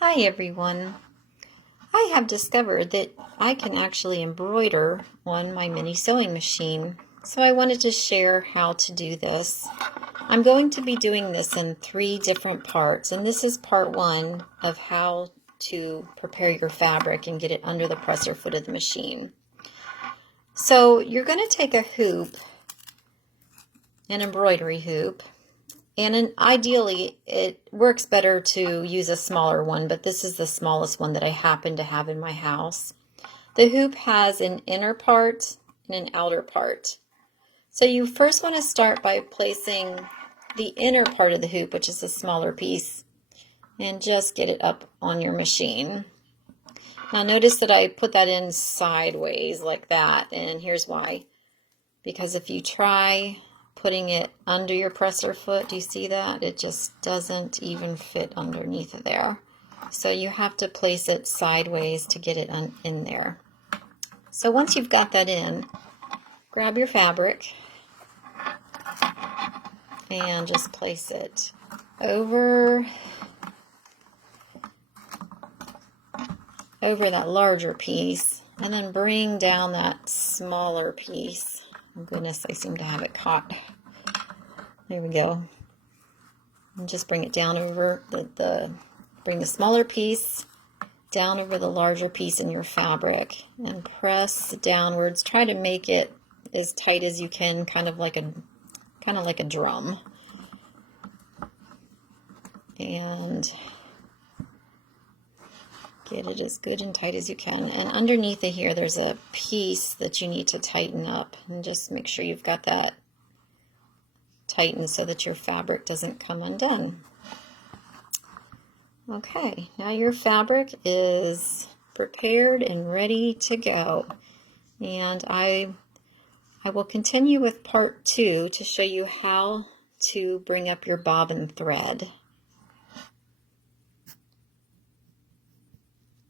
Hi everyone. I have discovered that I can actually embroider on my mini sewing machine, so I wanted to share how to do this. I'm going to be doing this in 3 different parts, and this is part 1 of how to prepare your fabric and get it under the presser foot of the machine. So you're going to take a hoop, an embroidery hoop, and ideally, it works better to use a smaller one, but this is the smallest one that I happen to have in my house. The hoop has an inner part and an outer part. So you first want to start by placing the inner part of the hoop, which is a smaller piece, and just get it up on your machine. Now notice that I put that in sideways like that, and here's why. Because if you try putting it under your presser foot, do you see that? It just doesn't even fit underneath there. So you have to place it sideways to get it in there. So once you've got that in, grab your fabric and just place it over that larger piece, and then bring down that smaller piece. Oh goodness, I seem to have it caught. There we go. And just bring it down over bring the smaller piece down over the larger piece in your fabric and press downwards. Try to make it as tight as you can, kind of like a drum. And get it as good and tight as you can. And underneath of here, there's a piece that you need to tighten up, and just make sure you've got that tightened so that your fabric doesn't come undone. Okay, now your fabric is prepared and ready to go. And I will continue with part 2 to show you how to bring up your bobbin thread.